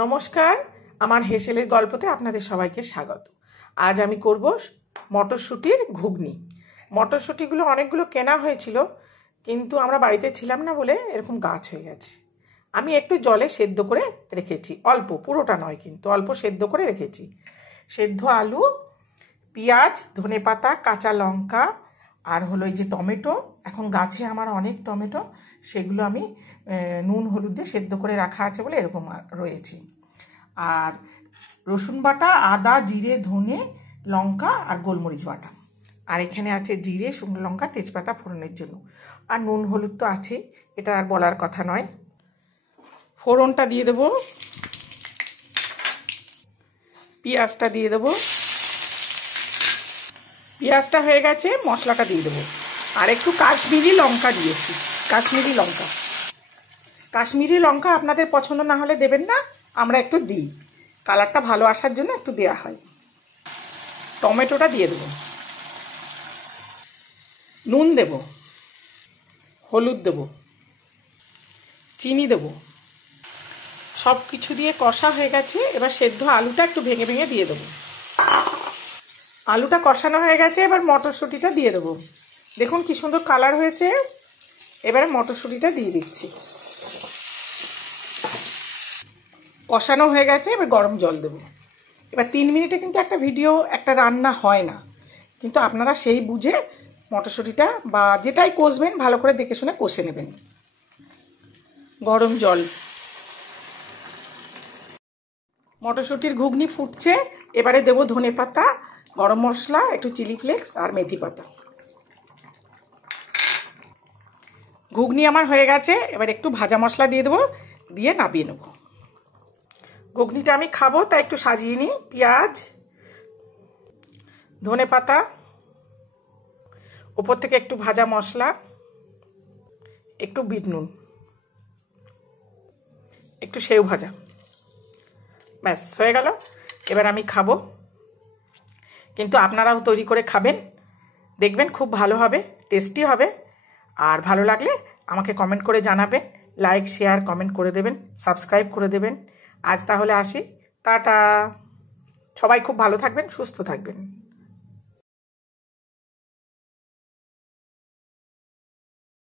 নমস্কার, আমার হেসেলের গল্পতে আপনাদের সবাইকে স্বাগত। আজ আমি করব মটরশুঁটির ঘুগনি। মটরশুঁটিগুলো অনেকগুলো কেনা হয়েছিল, কিন্তু আমরা বাড়িতে ছিলাম না বলে এরকম গাছ হয়ে গেছে। আমি একটু জলে সেদ্ধ করে রেখেছি, অল্প, পুরোটা নয় কিন্তু অল্প সেদ্ধ করে রেখেছি। সেদ্ধ আলু, পেঁয়াজ, ধনেপাতা, কাঁচা লঙ্কা আর হলো এই যে টমেটো। এখন গাছে আমার অনেক টমেটো, সেগুলো আমি নুন হলুদ দিয়ে সেদ্ধ করে রাখা আছে বলে এরকম রয়েছে। আর রসুন বাটা, আদা, জিরে, ধনে, লঙ্কা আর গোলমরিচ বাটা। আর এখানে আছে জিরে, শুকনো লঙ্কা, তেজপাতা ফোড়নের জন্য। আর নুন হলুদ তো আছেই, এটা আর বলার কথা নয়। ফোড়নটা দিয়ে দেবো, পেঁয়াজটা দিয়ে দেবো। পেঁয়াজটা হয়ে গেছে, মশলাটা দিয়ে দেবো। আর একটু কাশ্মীরি লঙ্কা দিয়েছি, কাশ্মীরি লঙ্কা আপনাদের পছন্দ না হলে দেবেন না, আমরা একটু দিই, কালারটা ভালো আসার জন্য একটু দেওয়া হয়। টমেটোটা দিয়ে দেবো, নুন দেব, হলুদ দেব, চিনি দেব। সব কিছু দিয়ে কষা হয়ে গেছে, এবার সেদ্ধ আলুটা একটু ভেঙে ভেঙে দিয়ে দেবো। আলুটা কষানো হয়ে গেছে, এবার মটরশুঁটিটা দিয়ে দেবো। দেখুন কি সুন্দর কালার হয়েছে। এবারে মটরশুঁটিটা দিয়ে দিচ্ছি। কষানো হয়ে গেছে, এবার গরম জল দেবো। এবার 3 মিনিটে কিন্তু একটা রান্না হয় না, কিন্তু আপনারা সেই বুঝে মটরশুঁটিটা বা যেটাই কষবেন ভালো করে দেখে শুনে কষে নেবেন। গরম জল, মটরশুঁটির ঘুগনি ফুটছে। এবারে দেবো ধনে পাতা, গরম মশলা, একটু চিলি ফ্লেক্স আর মেথি পাতা। ঘুগনি আমার হয়ে গেছে, এবার একটু ভাজা মশলা দিয়ে দেবো, দিয়ে নামিয়ে নেবো। ঘুগনিটা আমি খাবো তাই একটু সাজিয়ে নিই। পেঁয়াজ, ধনে পাতা, ওপর থেকে একটু ভাজা মশলা, একটু বিট নুন, একটু সেও ভাজা, ব্যাস হয়ে গেল। এবার আমি খাবো, কিন্তু আপনারাও তৈরি করে খাবেন, দেখবেন খুব ভালো হবে, টেস্টি হবে। আর ভালো লাগলে আমাকে কমেন্ট করে জানাবেন, লাইক শেয়ার কমেন্ট করে দেবেন, সাবস্ক্রাইব করে দেবেন। আজ তাহলে আসি, টাটা। সবাই খুব ভালো থাকবেন, সুস্থ থাকবেন।